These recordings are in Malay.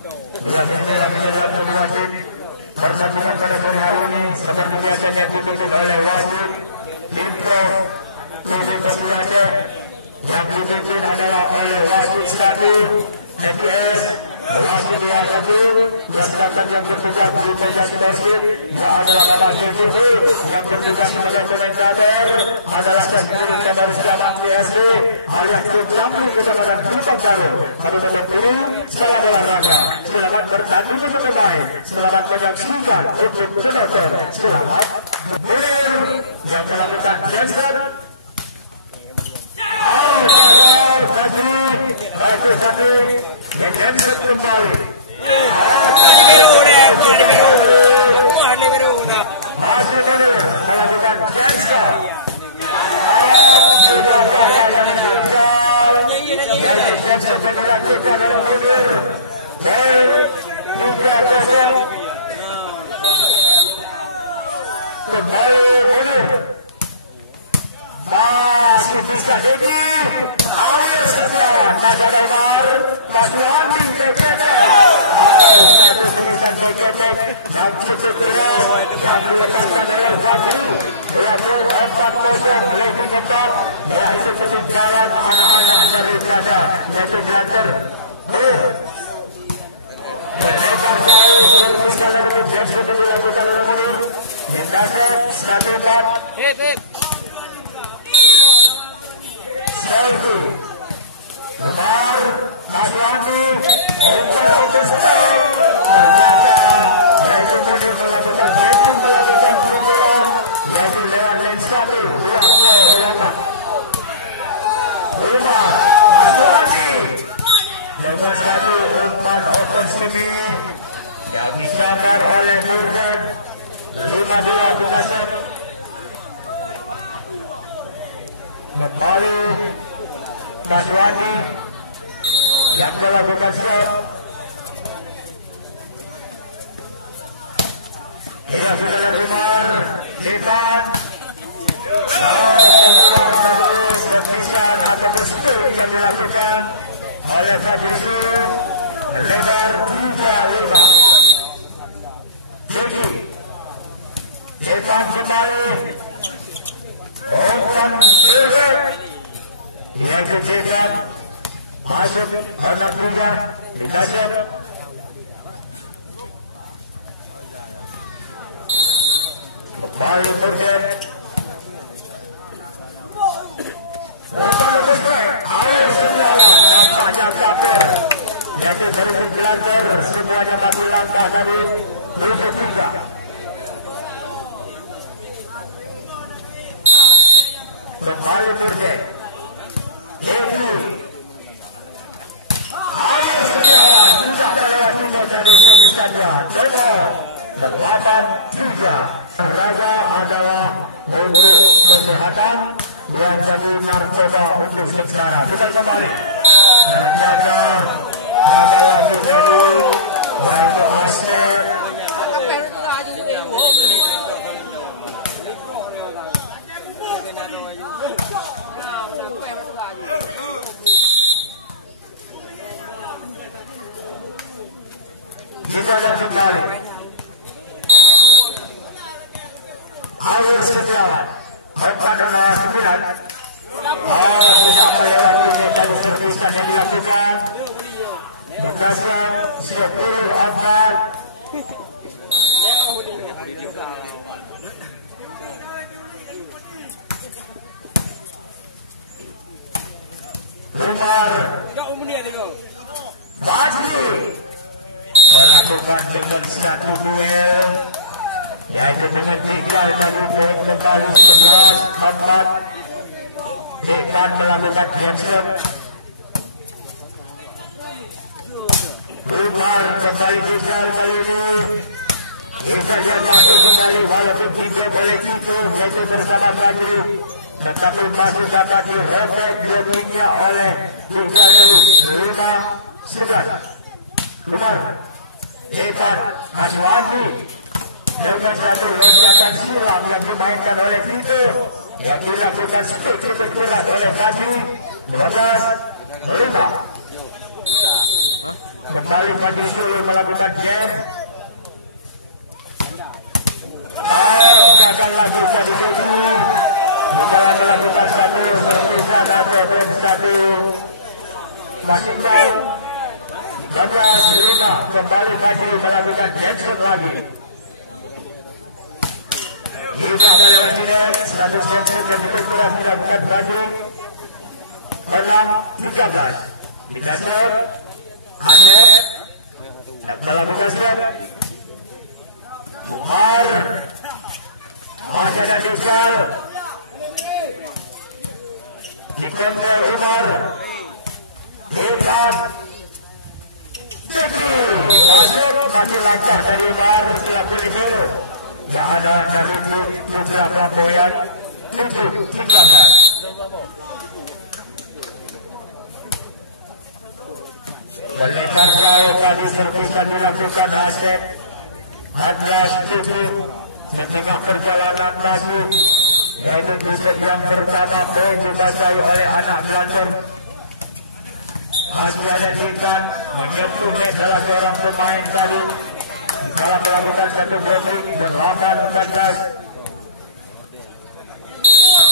Pertarungan pada sore hari ini seperti biasanya ditutup oleh wasit Tito yang dipimpin adalah oleh wasit 1 FPS wasit 21 Pertarungan yang bertugas di meja situasi yang adalah yang bertugas pada komentator adalah sederetan dan selamat ISD alias kecampi kepada kita baru pada tentu selamat olahraga selamat bertanding untuk pemain selamat menyaksikan untuk penonton selamat munir yang telah bertanding raga adalah untuk kesehatan yang perlu narkoba untuk sejarah. Kita kembali raga adalah untuk aceh. Kita kembali harus setiawan pertarungan 9 melakukan dengan satu duel yaitu dengan 3 cabut poin kembali 11-4 Ikan melakukan reaction Umar kembali kejar kali ini Ikan yang masuk kembali walaupun tiga oleh Tito yaitu bersama Dari tetapi masih dapat direflek dirinya oleh 3-5-11 Umar Ikan masuk lagi dengan satu gerakan silam yang dimainkan oleh Tito yang dilakukan seperti oleh Dari 12-5 Kembali maju seluruh melakukan jam. Gagal lagi satu satu. Jangan melakukan satu seperti satu. Pastikan. Lepas lima kembali maju melakukan jam lagi. Kita melakukan satu jam dan kita melakukan maju. Dalam 13. Kita set. Aceh dalam proses Umar masih ada Dusar dikontrol Umar Hitam masih lancar dari Umar setelah berakhir yang ada dari Putra flamboyan 7-13. Bagaimana selalu tadi serviskan dilakukan aceh 14-7 setengah perjalanan lagi yaitu episode yang pertama dikuasai oleh anak Glanter. Masih ada ikan menyentuhnya salah seorang pemain tadi dalam melakukan satu breaking 8-14.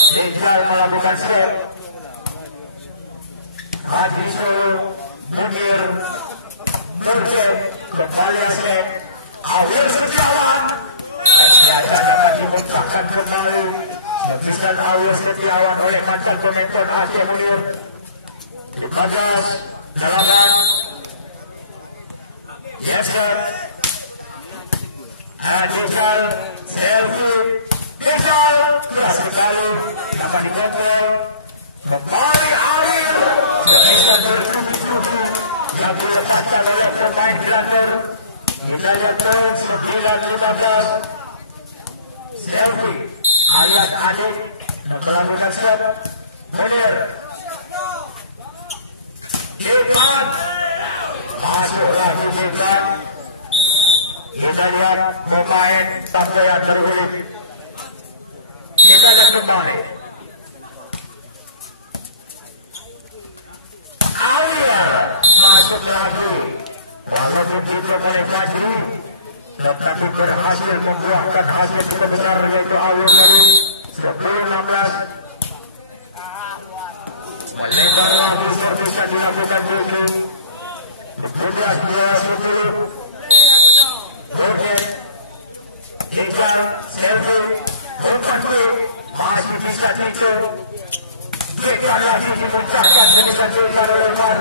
Ijal melakukan set Haji Solo munir berjaya kembali set awal sejalan senjata dapat dimuntahkan kembali lebisan awal setiawan oleh mantan komentor aceh munir 15-8 Yeser Adjusal selfie Yeser keras sekali dapat dikontrol kembali awal sekitar bertujuh yang dilepaskan oleh pemain Glanter. Hidayat terus 9-15 selfie alias adik melakukan set munir Ikan masuk lagi Ikan Hidayat pemain Tampaian terguling Hidayat kembali Awir masuk lagi walaupun juga boleh maju tetapi berhasil membuahkan hasil juga besar yaitu Awir dari 10-16 melebar lagi bisa dilakukan dulu 17-20 Roket Ikan selfie bukan masih bisa tito kita lagi dimuntahkan dengan jaya dolar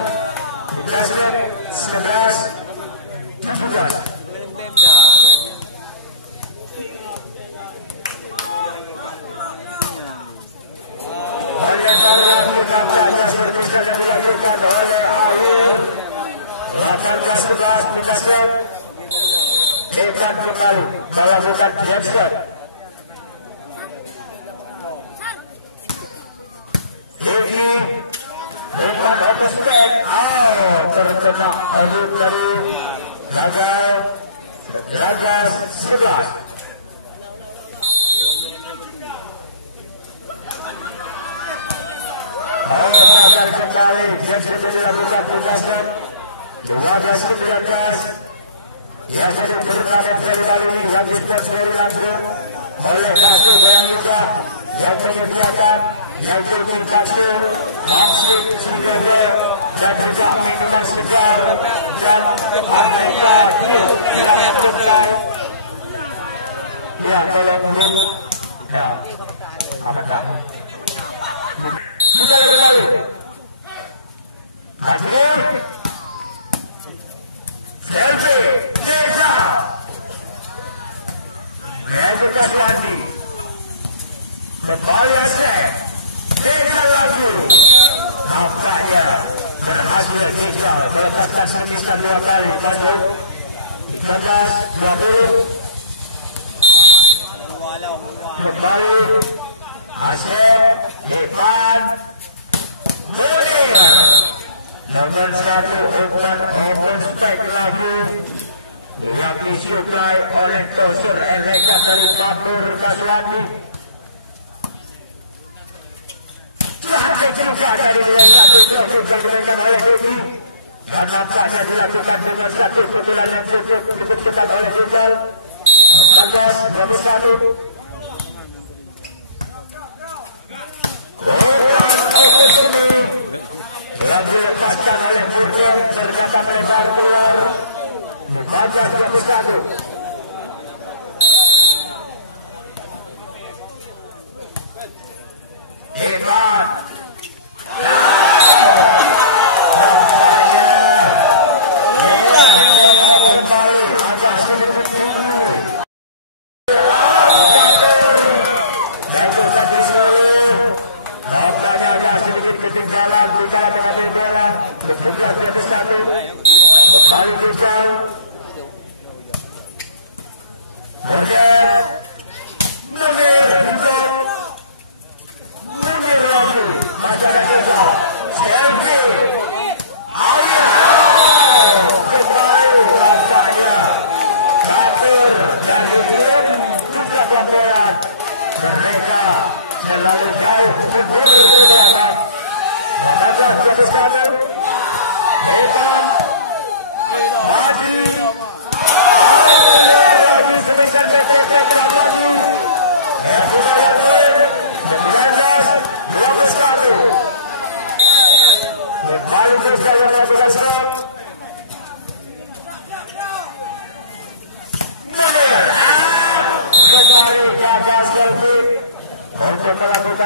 11-17 Ikan kembali melakukan jab umpan open step terkena edut dari raga 11 akan kembali jab dilakukan 12-19 yang menjadi turnamen kembali yang disponsori langsung oleh Kasih Bayang juga yang menyediakan yang bikin Kasih aksi Superhero dan juga minuman segar dan adanya ya tolong dulu sudah berlalu hadir selfie Desa Mereka Suwandi kembali set Desa lagi nampaknya berhasil Desa berkata sengit dua kali masuk 13-20 kembali aceh Ipan munir nomor 1 open spek lagi yang disuplai oleh Tosur Ereka dari Papur Kaswati telah juga dari satu Tosur diberikan oleh Volly Karena tak dilakukan dengan satu pukulan yang cukup ketat oleh handal 14-21. Yang dilepaskan oleh munir ternyata mereka bola 14-21.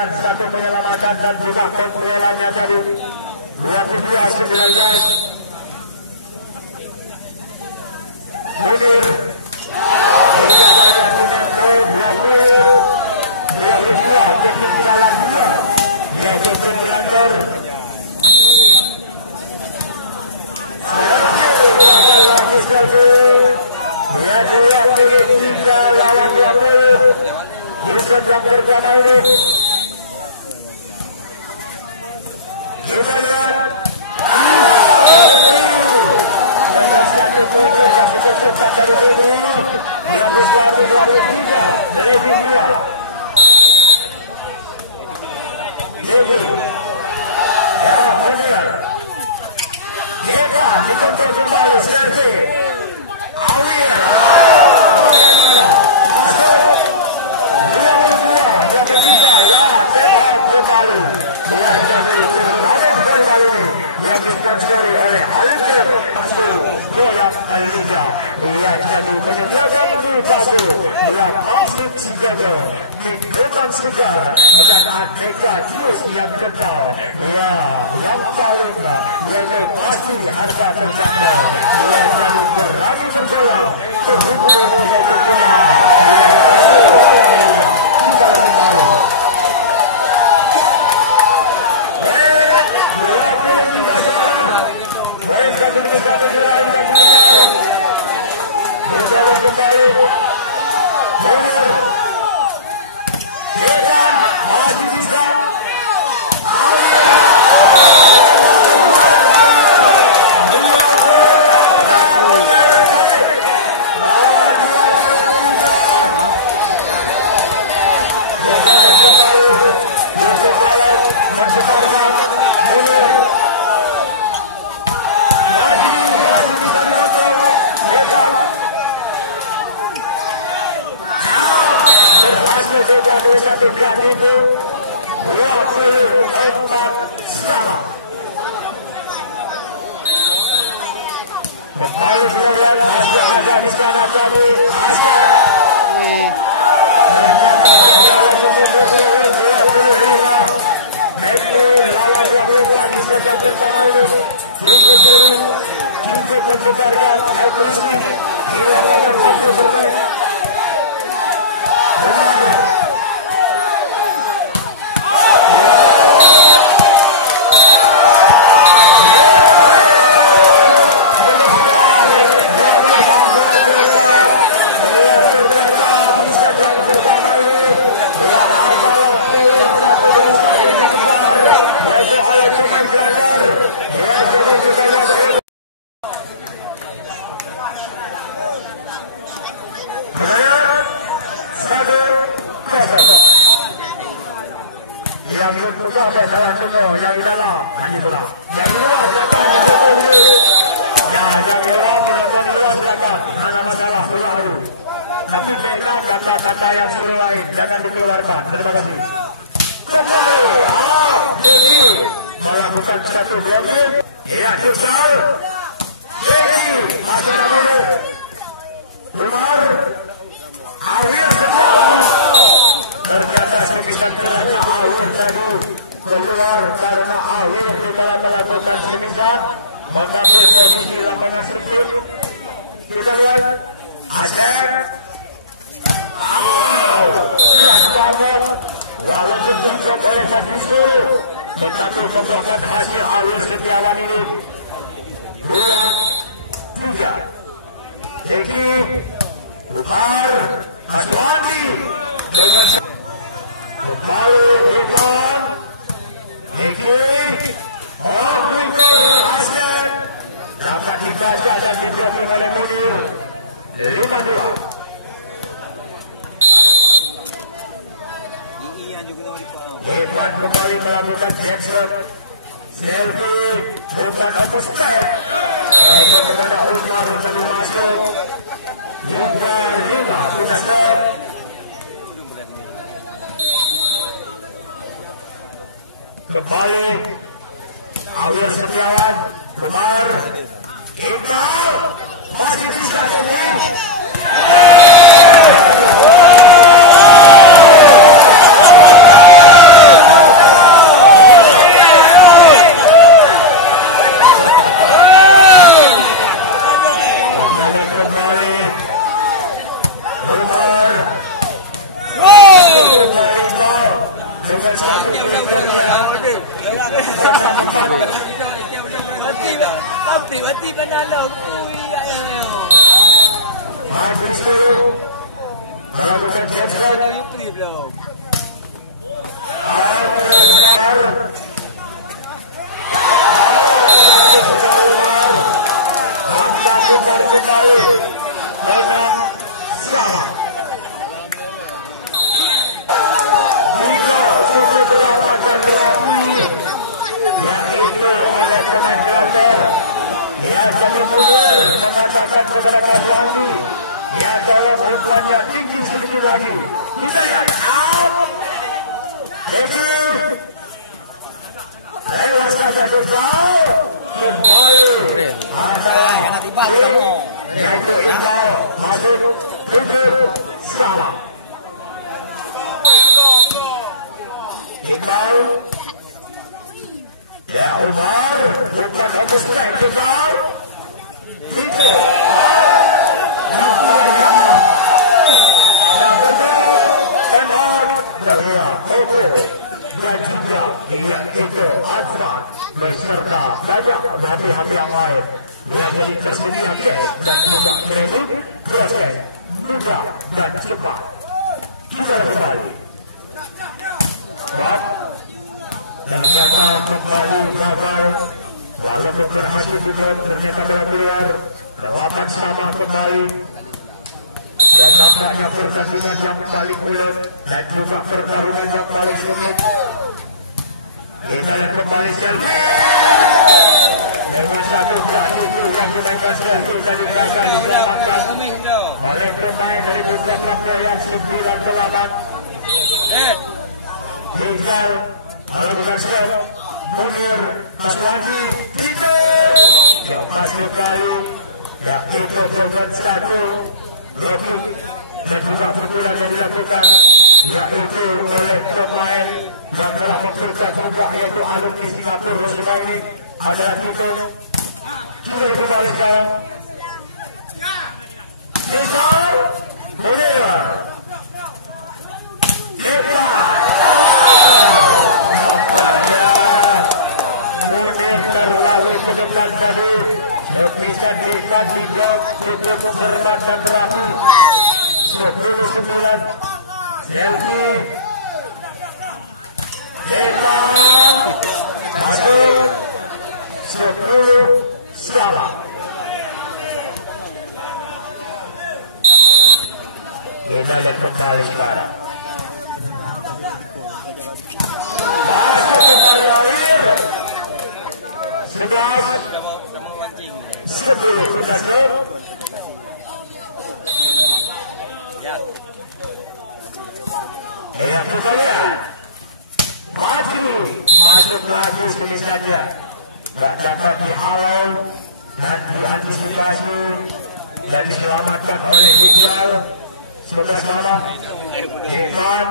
Satu penyelamatan dan juga kontrolannya dari 22-19. Munir melakukan satu blocking. Ya, besar. Jadi, keluar. Awir. Ternyata sekitar kerana awir tadi keluar karena awir kita melakukan semisal mengambil posisi lapangan sedikit. Kita lihat aceh. Walaupun jangkau oleh Fafisto, tetapi membuahkan hasil awal setiawan ini. Juga Eki Bukhar Kaswandi dengan Bukhari Bukhar Eki Bukhar Aslan dapat dibaca dan diperoleh oleh Munir 5-2. Hebat kembali melakukan gesture selfie bukan aku style. Itu kepada Umar kedua masuk. Juga 5 punya style. Kembali Awil Setiawan Umar kita masih bisa ini. Mati penalong kui ayo. Orang itu belum. hati-hati yang lain yang jadi kesulitan dan juga kredit proses mudah dan cepat. Kita kembali ternyata kembali gagal, walaupun berhasil juga ternyata berkeluar perlawanan sama kembali. Dan nampaknya pertandingan yang paling bulat dan juga pertarungan yang paling sengit. Kita kembali sekali dengan satu perahu yang dimainkan sekali tadi berasal oleh pemain dari dkk yang 98. Handal, lalu berhasil munir, lagi tito cepat sekali, yaitu dengan satu blocking dan juga pukulan yang dilakukan yaitu oleh pemain yang telah membuka juga yaitu alumni Singapura Volly adalah tito. Juga kembali sekarang Handal, munir kita munir terlalu kedepan tadi bisa dilihat di blok cukup berat dan berakhir 10-9 selfie kita masuk 10-salam. Kita lihat kembali sekarang masuk kembali Awir 11 kita skor. Kita lihat. Masuk lagi sekali saja. Tak dapat dihalau dan diantisipasi dan diselamatkan oleh Iqbal. Sudah salah. Iqbal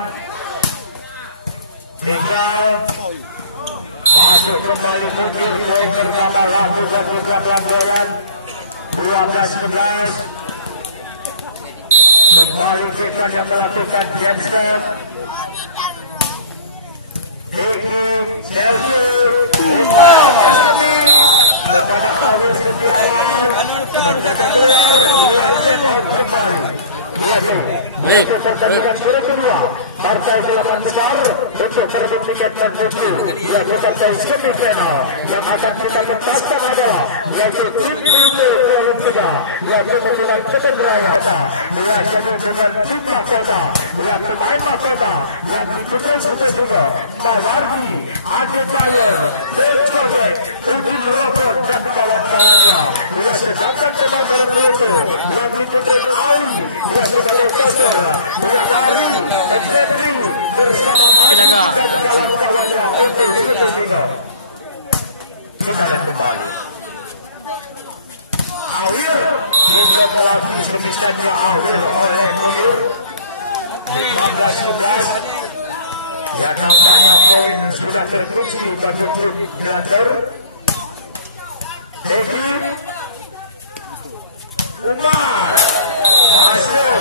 masuk kembali munir bersama Raga dan dengan 12-11. Kembali kita yang melakukan Glanter. Pertandingan kedua partai 8 besar untuk perebut tiket tertentu yaitu partai semifinal yang akan kita pentaskan adalah yaitu tim pidie Kuala Lumpur yaitu pemilihan ketenderaan dengan kemudian putra kota yang pemain mahkota yang ditutup juga Volly, jaya, petro, uji rokok dan kawan-kawan yang sedangkan pemain petro yang ditutup air yang sebagai kota sudah terkunci bagi Glanter. Umar masuk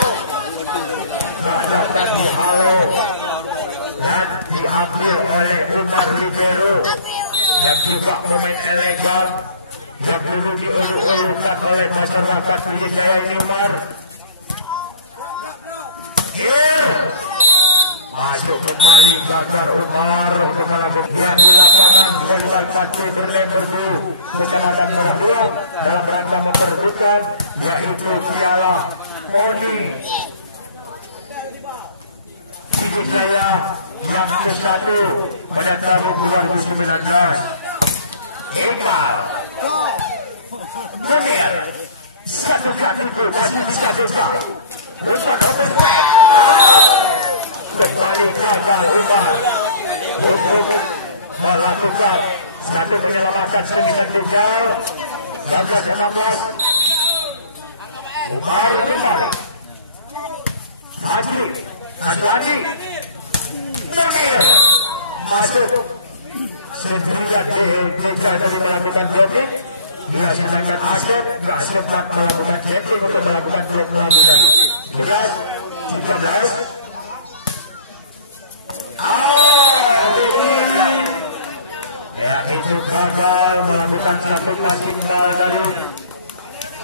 dan diambil oleh Umar Libero yang juga pemain elegan yang dulu diurut-urutkan oleh masyarakat di Jaya Umar. Masuk kembali Glanter Umar yang di lapangan berbuat pasti berlembu kecamatan Pertarungan dalam rangka memperebutkan yaitu piala koni jaya yang ke-1 pada tahun 2019. Hebat munir satu kaki masih bisa besar untuk kembali kakak Umar melakukan satu penyelamatan sembilan tunggal 16-16. Umar Haji Adani munir masuk sendirian dkk melakukan blocking. Dia sedangkan aceh tak sempat melakukan checking untuk melakukan blok melakukan 11-13. Itu gagal melakukan satu kali kembal dari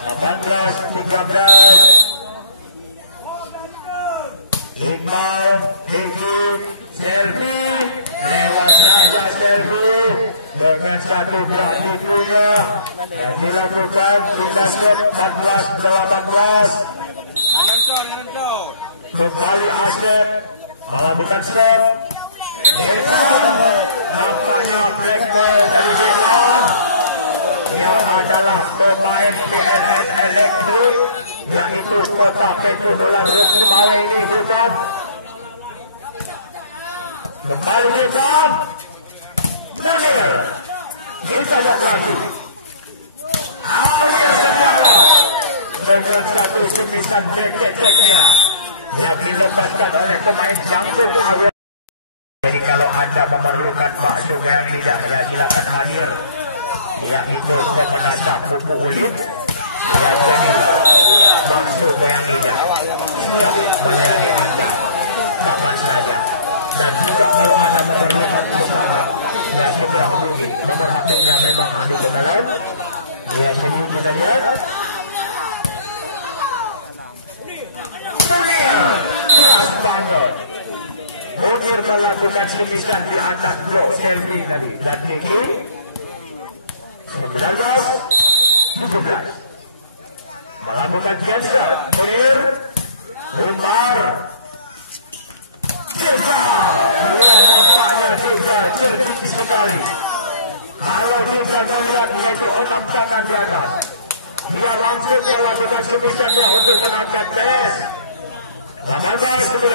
18-13. Iqbal, servi lewat raja servi dengan satu bukunya yang dilakukan di basket 14-18. Kembali aceh melakukan step. Nampaknya blackball dari yang adalah pemain piala elektro yaitu kota petro dolar kemarin ini bukan kembali dekat munir kita lihat lagi dengan satu tulisan dkk-nya yang dilepaskan oleh pemain jangkung. Jadi kalau anda memerlukan bakso yang tidak silakan hadir yaitu penjelajah pupuk ulit bakso yang tidak awak yang dan juga kalau anda memerlukan usaha yang sudah rugi pemerhatiannya memang ada di dalam ya sini kita lihat munir melakukan tulisan di atas blok selfie tadi dan kiri 19-17 melakukan Glanter munir Umar cerdik sekali. Kalau kita melihat yaitu 6 tangan di atas dia langsung melakukan tulisannya untuk menangkan PS 18-19.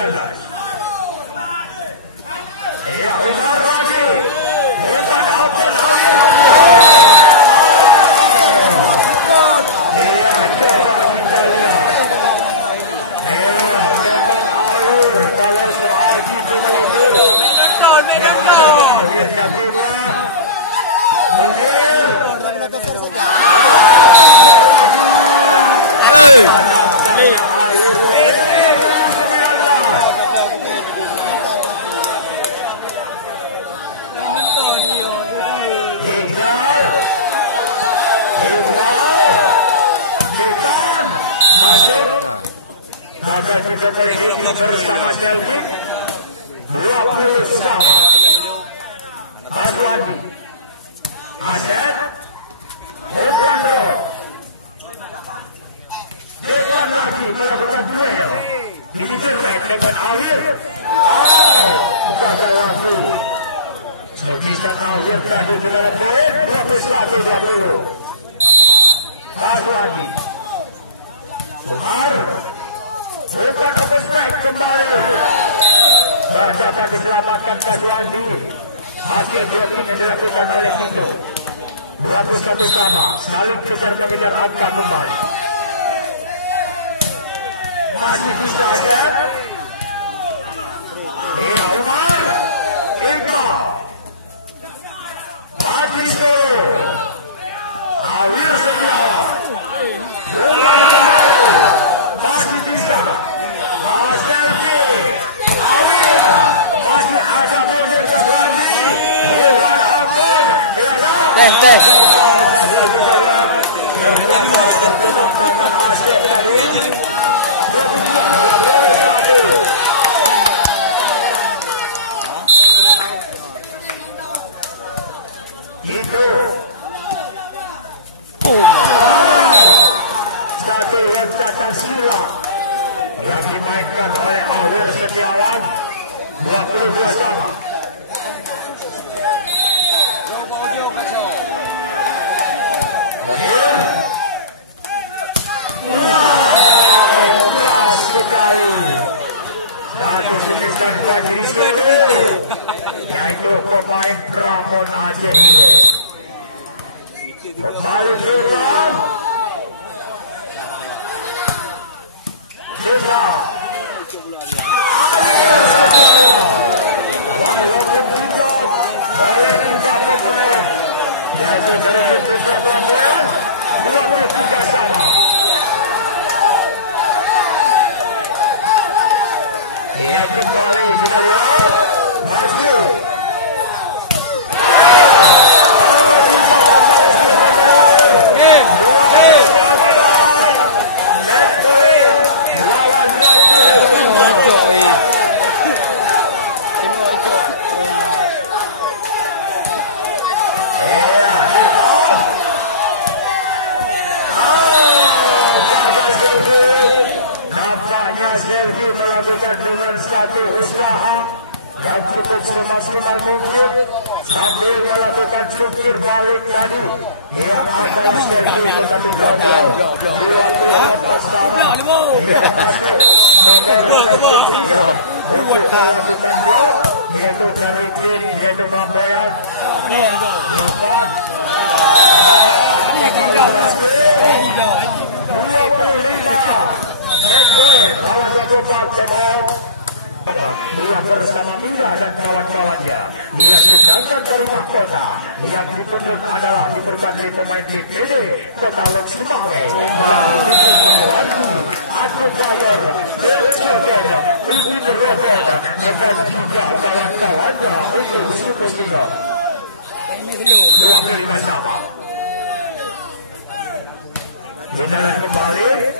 Bersama Bila dan kawan-kawannya yang sedangkan dari kota yang ditunjuk adalah di berbagai pemain pidie, petro, seperti, aceh, jaya, munir, dengan juga kawan-kawannya untuk seperti berakhir bersama. Kita kembali.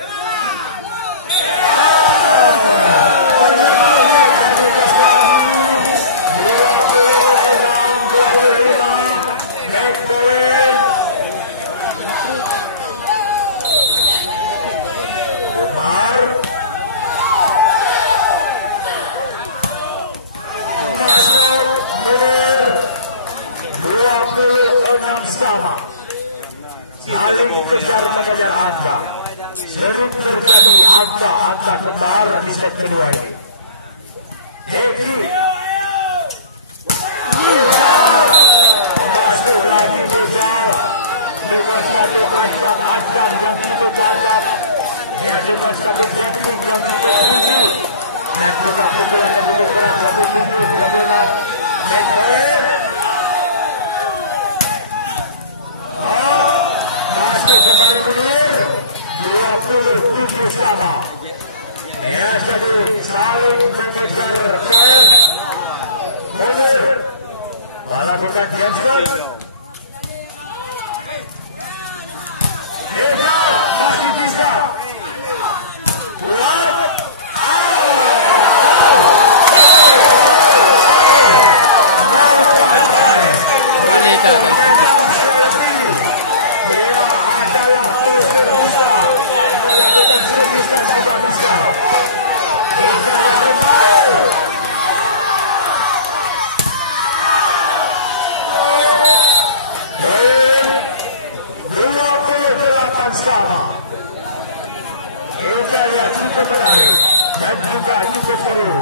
menarik dan juga cukup seru.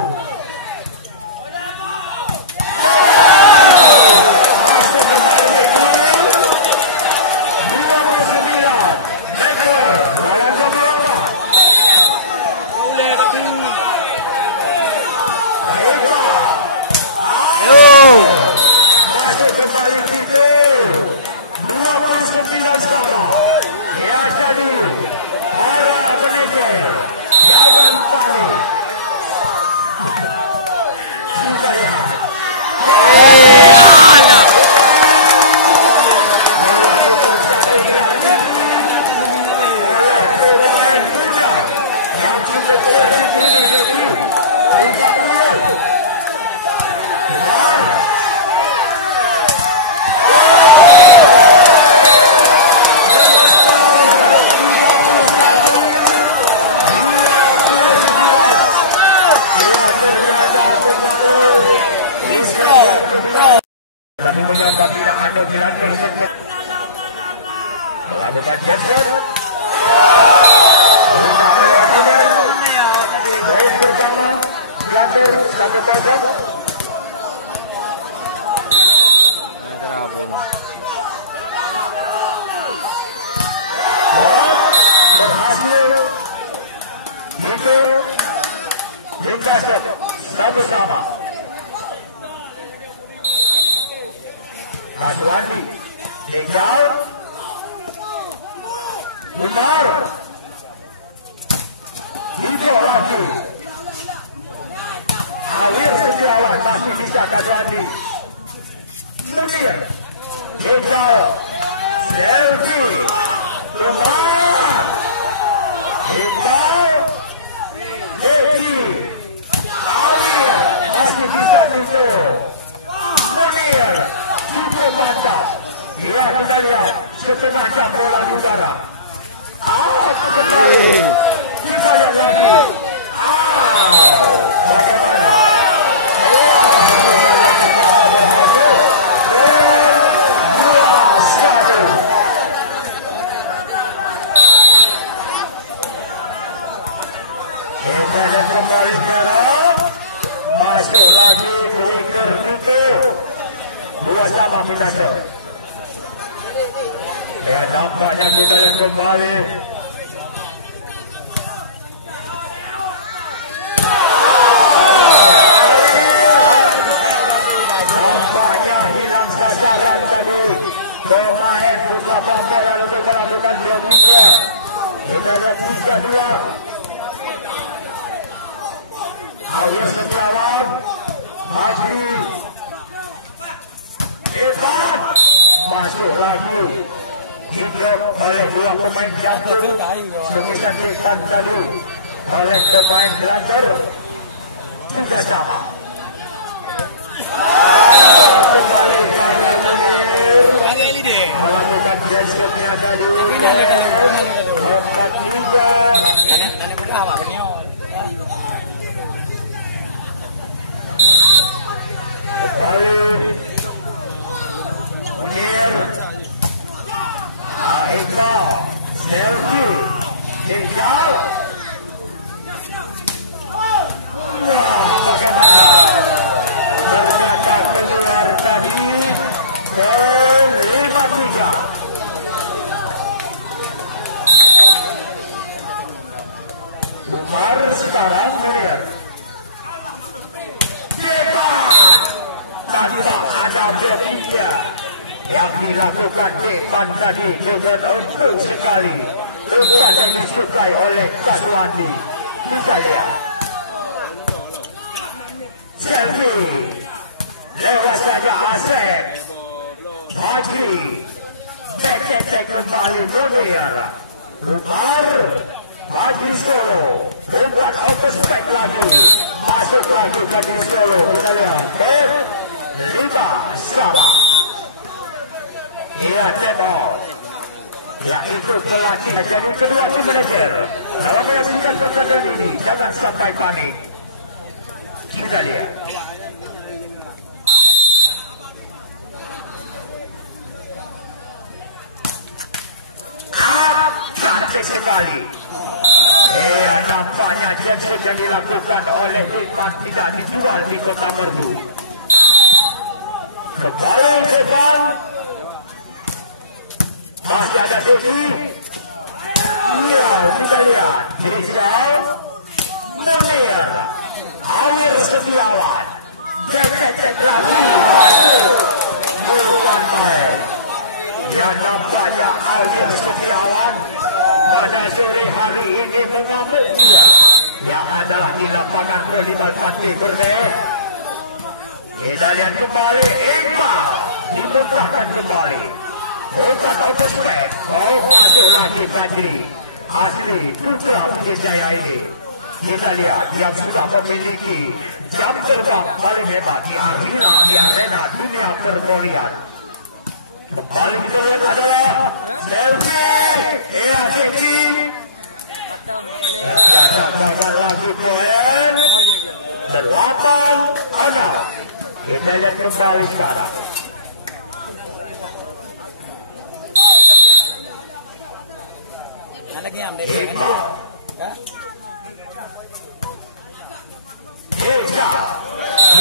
Nampaknya kita yang kembali. Nampaknya hilang sasaran tadi. Pemain beberapa bola untuk melakukan 2-3. Kita lihat 3-2. Awal setiawan. Habis. Hebat. Masuk lagi. Hingga oleh dua pemain jantung semisal depan tadi oleh pemain Glanter tidak sama. Melakukan gesturnya tadi. Sekarang munir. Ada bertiga yang dilakukan depan tadi dengan untuk sekali. Ujian yang disukai oleh Kaswandi. Kita lihat. Selfie. Lewat saja aceh. Haji. Cek kembali munir. Umar. Haji Solo. Bukan overspek lagi. Masuk lagi Haji Solo. Kita lihat. Salah. Ia tembak. Yaitu pelatih jadi kedua tim berakhir. Kalau menyaksikan pertandingan ini, jangan sampai panik. Kita lihat. Cantik sekali. Nampaknya defensif yang dilakukan oleh Ipan tidak dijual di kota merdu. Kembali depan. Masih ada Deki. Iya, sudah lihat. Kristal. Munir. Awir Setiawan. Cek lagi. Bukan main. Yang nampaknya Awir Setiawan pada sore hari ini mengambil dia. Yang adalah di lapangan Oliver Pati Berneh. Kita lihat kembali. Iqbal. Dimuntahkan kembali. Otak atau spek. Oh, masuk lagi tadi. Asli putra jaya ini. Kita lihat yang sudah memiliki jam terbang paling hebat di arena dunia pervolian. Kembali kita lihat adalah selfie. Seperti. Kita gambar lagi poin. 8-6. Kita lihat kembali sekarang. Lagi ambil kan dia.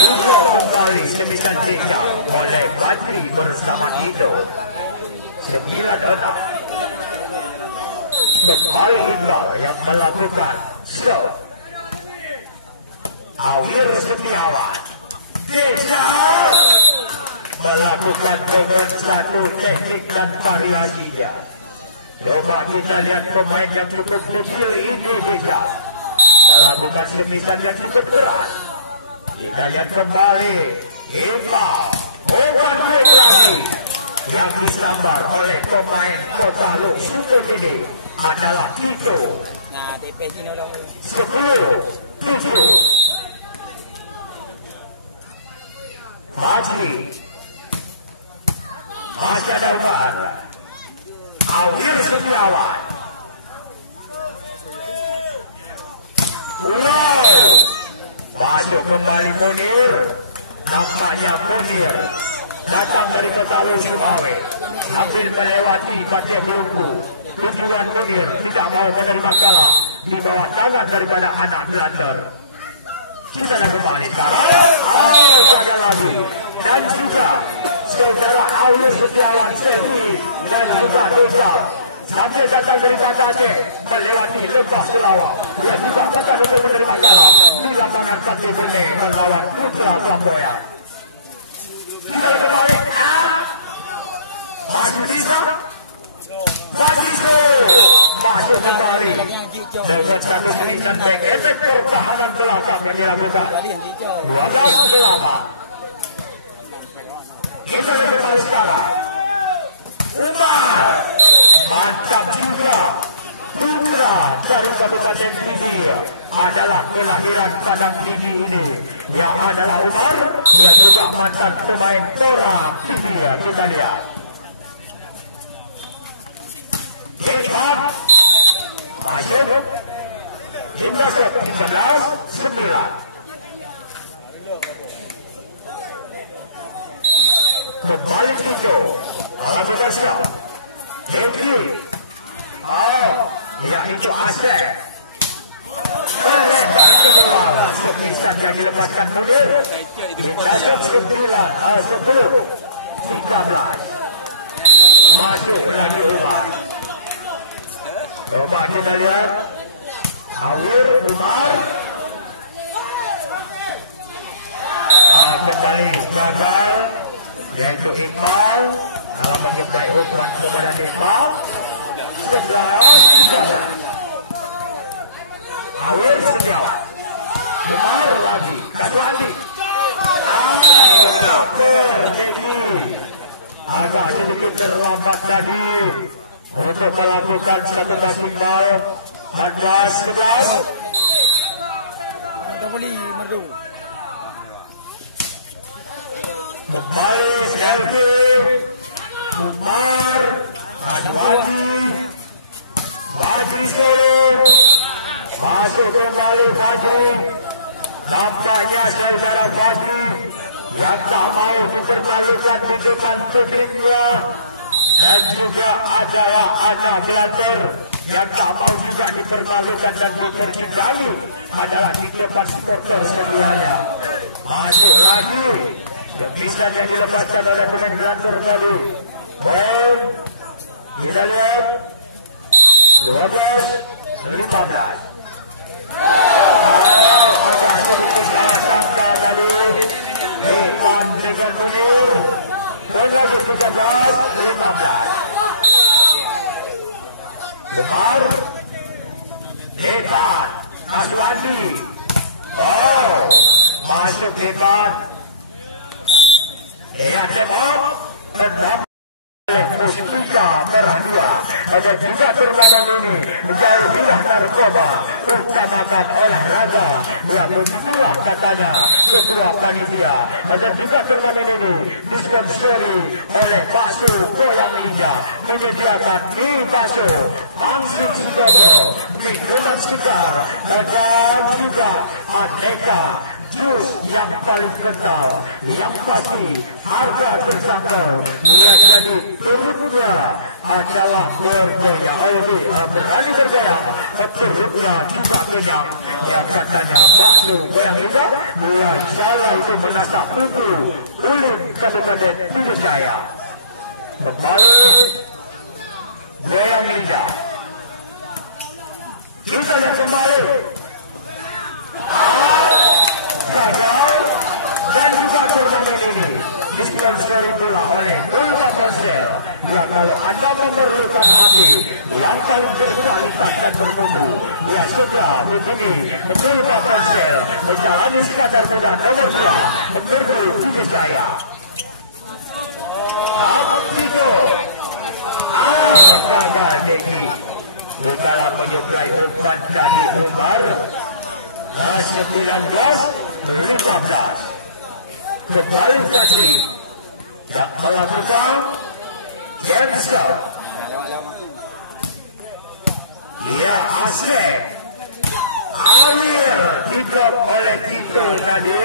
Kembali sembilan tiga oleh Volly bersama Tito. 9-6. Kembali Handal yang melakukan slow. Awir Setiawan. Melakukan dengan satu teknik dan variasinya. Coba kita lihat pemain yang cukup kecil Indonesia melakukan semikan yang cukup keras. Kita lihat kembali Iqbal. Bukan main lagi. Yang disambar oleh pemain kota Luxuto ini adalah Tito. Nah, TP sini dong. 10-7. Masih ada Umar. Awir Setiawan. Wow. Masuk kembali Munir. Nampaknya Munir datang dari kota Lusumawe. Hampir melewati baca buku. Tujuan Munir tidak mau menerima kalah di bawah tangan daripada anak Glanter. Kita dah kembali kalah. Lagi. Dan juga saudara Awir Setiawan Seperti dan juga dosa sampai datang dari aceh melewati lepas ke lawak. Ia juga datang untuk menerima kalah di lapangan Pati Berneh melawan putra flamboyan. Kita kembali. Masuk bisa. Masuk kembali. Dengan satu berikan efek pertahanan belakang yang dilakukan. 12-8. Kita kembali sekarang. Umar. Mantap juga. Putra dari Kabupaten Pidie adalah kelahiran Padang Pidie ini. Yang adalah Umar. Yang juga mantan pemain Tora Pidie. Kita lihat. Hikmat. Masuk. Jumlah 13-9. Kembali Tito. Orang berkasih. Volly. Ya itu aceh. Seperti saja dilepaskan munir. Kita 10-13. Masuk dari Umar. Coba kita lihat. Awir Umar. Kembali gagal. Yaitu Iqbal. Menyebabkan hukuman kepada Iqbal. 11-3. Awir Setiawan. Iqbal lagi. Satu hati. Agak sedikit terlambat tadi untuk melakukan satu taktikal. 14-11. Volly merdu. Kembali Seperti. Umar. Adwadi. Bagi Solo. Masuk kembali Fadi. Nampaknya saudara Fadi yang tak mau dipermalukan di depan publiknya. dan juga adalah anak Glanter yang tak mau juga dipermalukan dan dipercundangi adalah di depan supporter sedianya. Masuk lagi bisa yang dilepaskan oleh pemain Glanter tadi. Dan kita lihat 12-15. Masuk hebat. Ada juga terbaru ini menjadi buah narkoba utamakan olahraga yang berjumlah katanya ketua panitia. Ada juga terbaru ini disponsori oleh bakso goyang ninja menyediakan mie bakso langsung Sudodo, minuman segar dan juga aneka jus yang paling kental, yang pasti harga terjangkau. Ia jadi turutnya adalah bergoyang, berani bergoyang, turutnya juga kenyang. Katanya bakso goyang juga, ia jalan itu menasah putu ulit kabupaten Pidie Jaya. Kembali goyang juga. Kita lihat kembali. Dan juga turnamen ini disponsori pula oleh Ultra. Ya, kalau Anda memerlukan hati yang paling berkualitas dan bermutu, ya segera hubungi Ultra menjalani standar mudah nomor 2 menuju Pidie Jaya. Tito, raga ini adalah menyukai umpan dari Umar. 19-15. Kembali lagi yang melakukan Glanter. Ya, aceh. Munir didrop oleh tito tadi.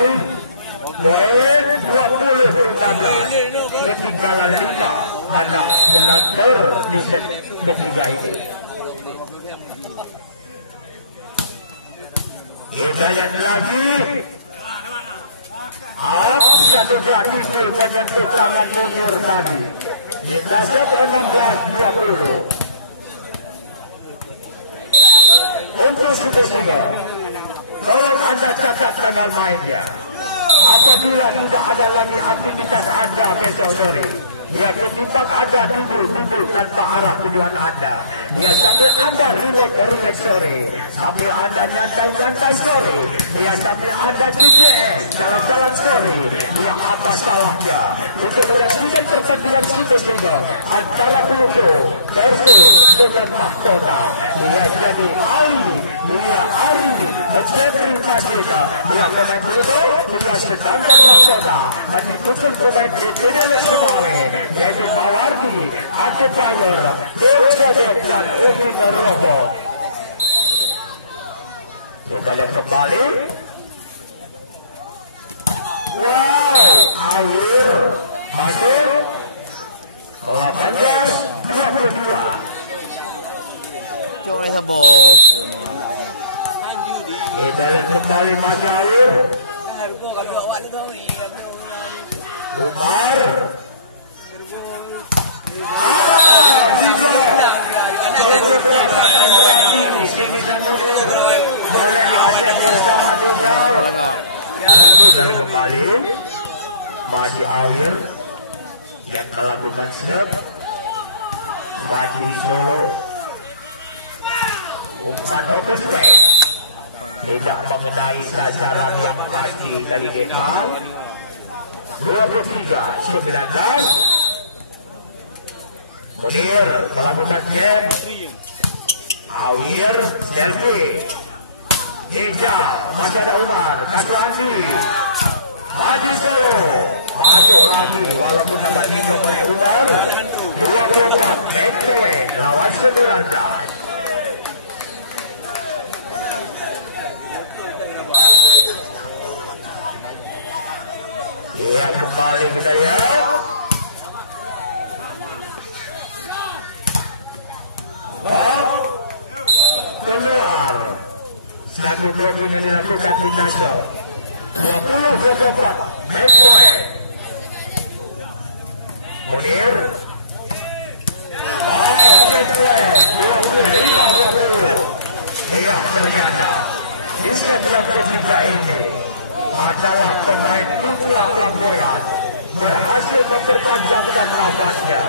Poin 20-15. Ketinggalan 5 anak Glanter di ketiga itu. Kita lihat lagi. Satu tipu dengan pertangan munir tadi. Kita siapa membuat 20. Untuk seterusnya, tolong Anda catat tanggal mainnya. Apabila tidak ada lagi aktivitas Anda besok sore, ya ketimbang Anda duduk tanpa arah tujuan Anda. Ya sampai Anda buat dari sore, sampai Anda nyantai sore, ya sampai Anda jalan-jalan sore, ya apa salahnya? Untuk menyaksikan pertandingan juga antara Pluto versus dengan kota. Ya jadi hari menjadi majunya. Ya pemain Pluto kita sedangkan kota. Hanya untuk pemain Pluto yaitu Volly atau piala, dan lebih merobot. Kita lihat kembali. Wow, air masuk 18-22. Kita lihat kembali masa air. Umar. Masih air yang melakukan serve maju di Solo. Umpan fokus tidak mengenai sasaran yang pasti dari Handal. 23-19. Munir melakukan jam. Awir selfie. Hijau masih ada Umar. Satu Andi. Maju Solo. Masuk lagi walaupun ada di Umar. 24 petro lawan sederetan. Kembali kita lihat. Satu blok ini dilakukan di nasional. 20-24 match point. Munir. Ia ternyata di setiap ketiga ini adalah pemain putra flamboyan berhasil memperpanjangkan nafasnya.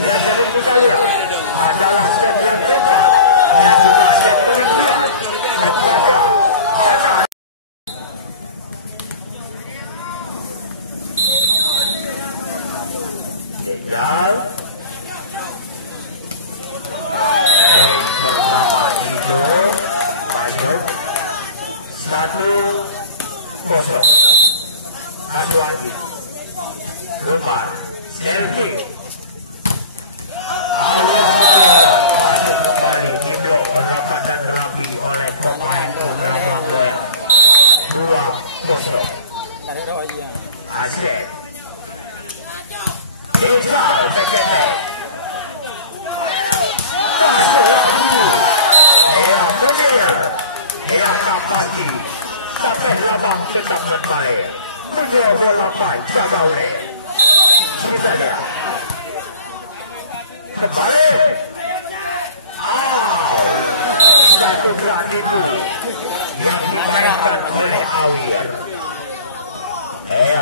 Dan kita lihat adalah sekian kota yang juga seperti handal. Satu lagi Umar Selfie kembali hidup pendapatan rapi oleh pemain 2-0 Dari Roy. Aceh Desa Sekene Ia munir Ia kapati sampai labang tetap berbaik mencoba lapai jaga oleh kita lihat kembali satu gerak itu yang dimainkan oleh Awir.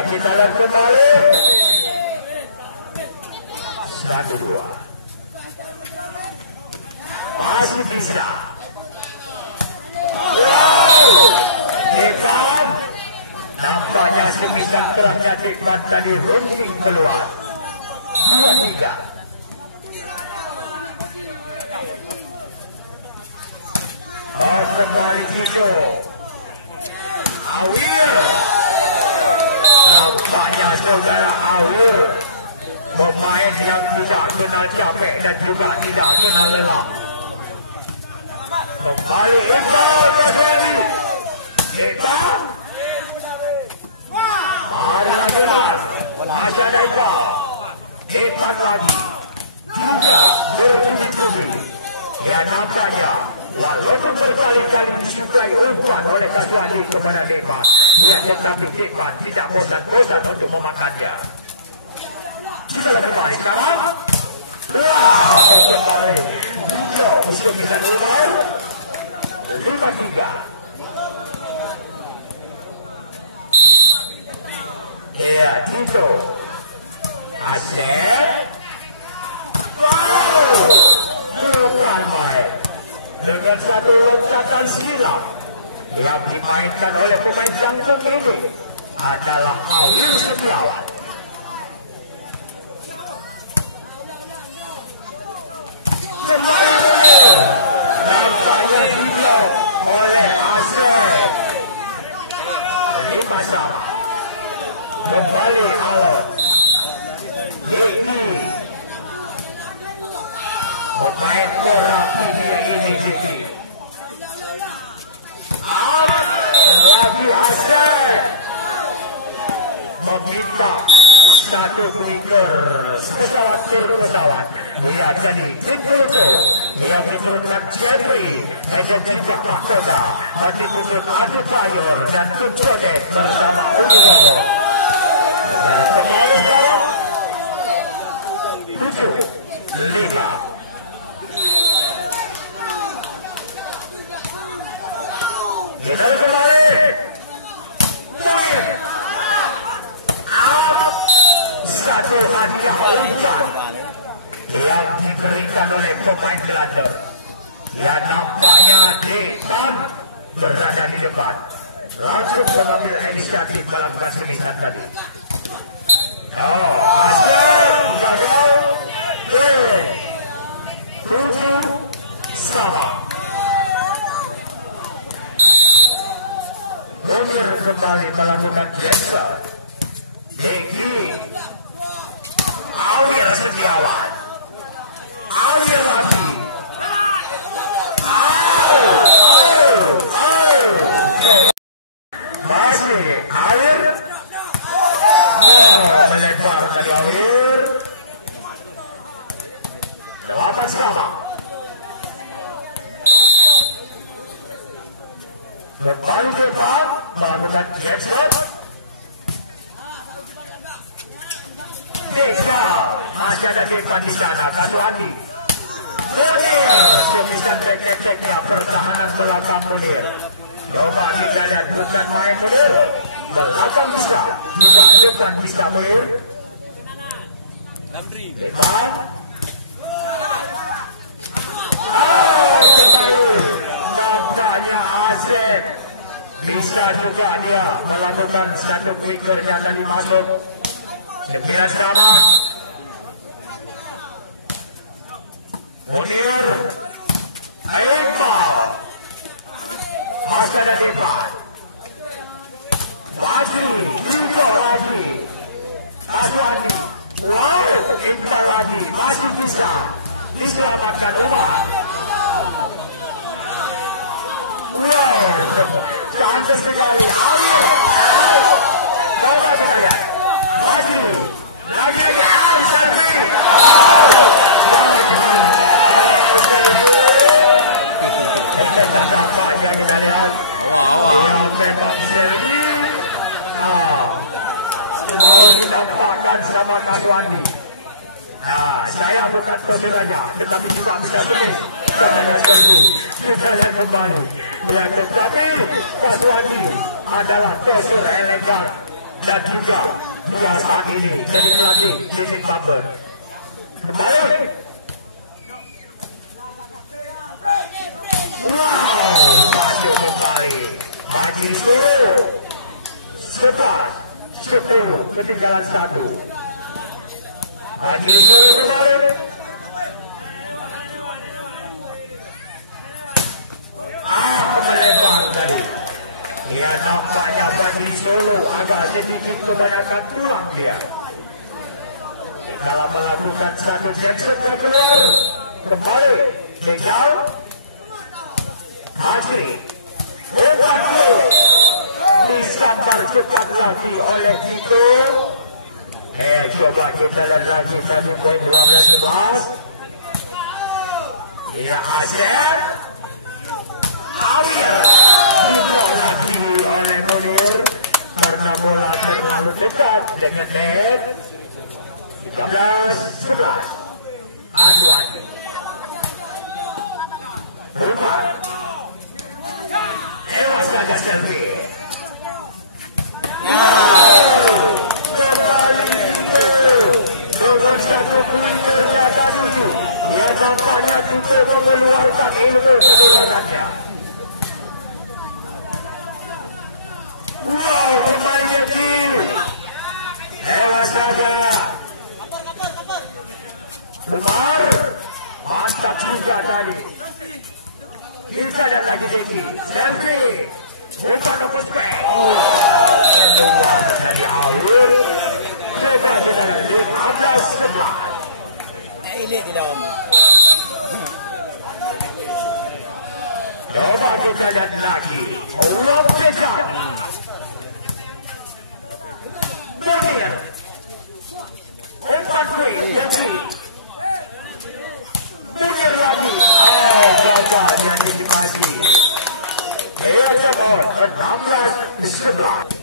Kita lihat kembali 1-2 masih bisa Depan nampaknya semisal terangnya Dekman tadi runting keluar 2-3 kembali Tito Awir nampaknya saudara Awir pemain yang tidak kenal capek dan juga tidak kenal lelah. Kembali Iqbal kembali Iqbal ada gelar masih ada Iqbal Iqbal lagi juga berpuji-puji ya nampaknya walaupun berkali-kali disukai umpan oleh Kasrani kepada Iqbal dia tetapi Iqbal tidak bosan-bosan untuk memakannya. Kita kembali sekarang kembali Tito bisa Umar 5-3 ya Tito aceh bukan main dengan satu lompatan silam yang dimainkan oleh pemain jantung ini adalah Awir Setiawan. Nampaknya hijau oleh aceh 5-sama kembali alot Geki pemain bola pidie ini Geki lagi aceh meminta satu finger pesawat turun pesawat ia jadi Pertarungan yang diturunkan Jeffrey untuk jumpa kota hati putus Adi Payor dan Petro bersama Volly kembali sekarang 7-5 kita kembali satu hadiah langkah yang diberikan oleh pemain Glanter. Ya nampaknya Dekman berada di depan. Langsung mengambil inisiatif melakukan selisan tadi. Sama. Munir kembali melakukan gesture. Deki Awir Setiawan Awir lagi masih Awir melebar dari Awir 8-sama Kembali ke depan, melakukan action. Masih ada depan di sana, satu hati. Bisa tek-tek yang pertahanan belakang munir. Coba kita lihat bukan main munir. Belakang bisa, depan bisa munir. Dari. Depan. Nampaknya aceh. Bisa juga dia melakukan satu triggernya tadi masuk. 9 sama. Munir. Ayo masih ada depan. Maju, juga lagi. Satu lagi. Wow, impak lagi. Masih bisa. Diselamatkan rumah. Wow, cantik sekali. Maju. Lagi. Saya bukan pembelanya, tetapi juga bisa beli. Kita lihat kembali. Yang tetapi pasukan ini adalah toser elegan dan juga biasa ini jadi pelatih titik bumper. Kembali. Wow, maju kembali. Maju dulu. Sebentar. 10 ketinggalan 1. Maju dulu kembali. Melebar tadi. Ya nampaknya bagi Solo agak sedikit kebanyakan tulang dia. Dalam melakukan satu jackson keluar. Kembali. Tinggal. Haji. Disambar cepat lagi oleh Tito. Coba kita lihat lagi 1.12. Ya Aceh. Ambil. Bola kiri oleh Munir. Karena bola terlalu dekat dengan net. 13-11. Aduan. Bukan. Ewas saja sendiri. Tampaknya kita mengeluarkan ilmu kebenarannya. Wow, lumayan ni. Hebat saja. Umar, mantap juga tadi. Kita lihat lagi Deki. Selfie. Umar ke prospek. Jadi awal. Coba kita lihat. 11-11. Ini tidak om. Coba kita lihat lagi. Ulang kejar. Munir. 4-3. Munir lagi. Coba dia dimati. Coba 16-11.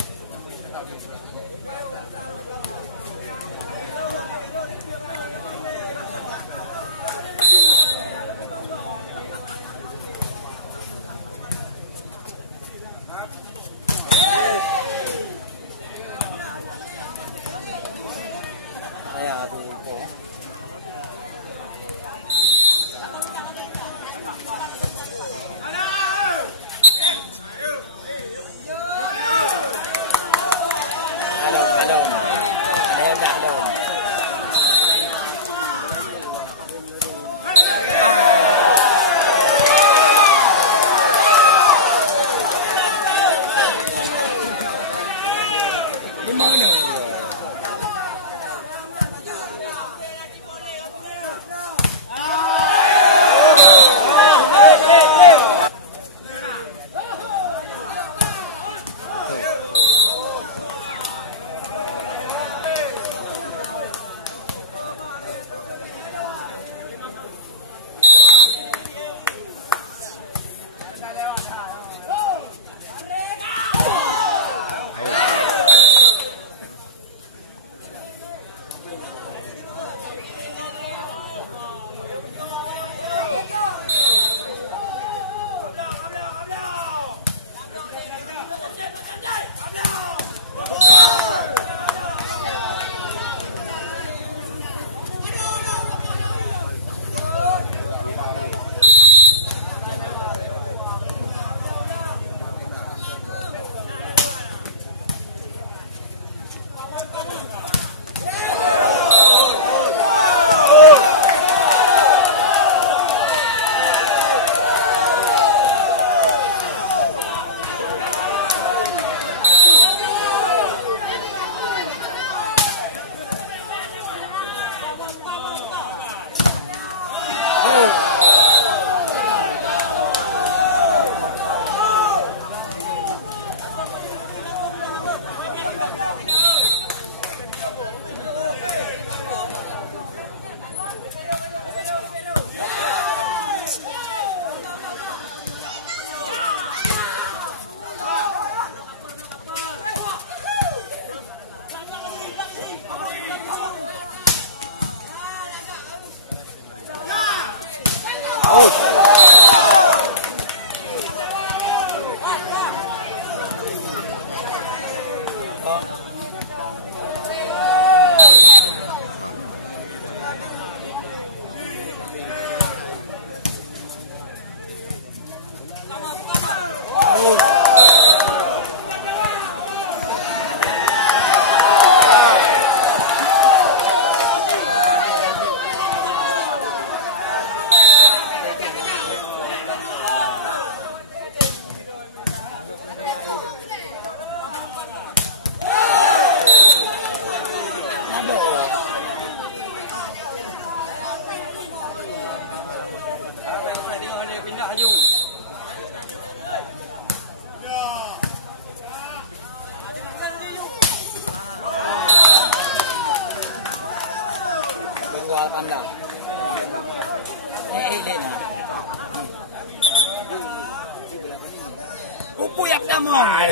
Ramon.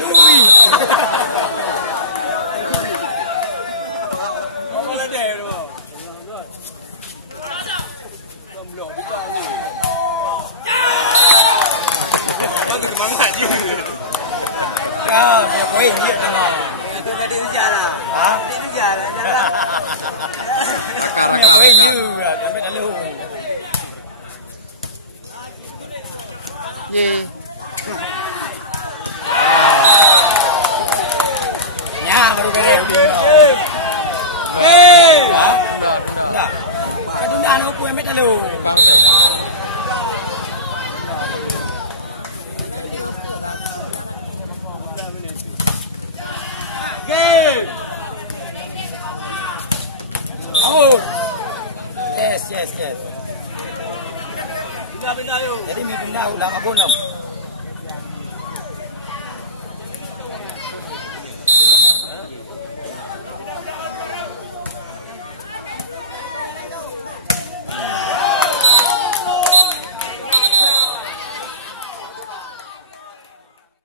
Louis. Apa lagi tu? Belum kita ni. Apa tu kemangat je? Kau punya poin dia tengah. Itu tadi kerja lah. Ha? Tadi kerja lah. Kau punya poin juga. Sampai lalu. Ye. Ya, baru kena dia. Ha? Tunda. Kau tunda nak upu yang betul lalu. Game. Oh. Yes. Benda yuk. Jadi ni tunda ulang apa nak?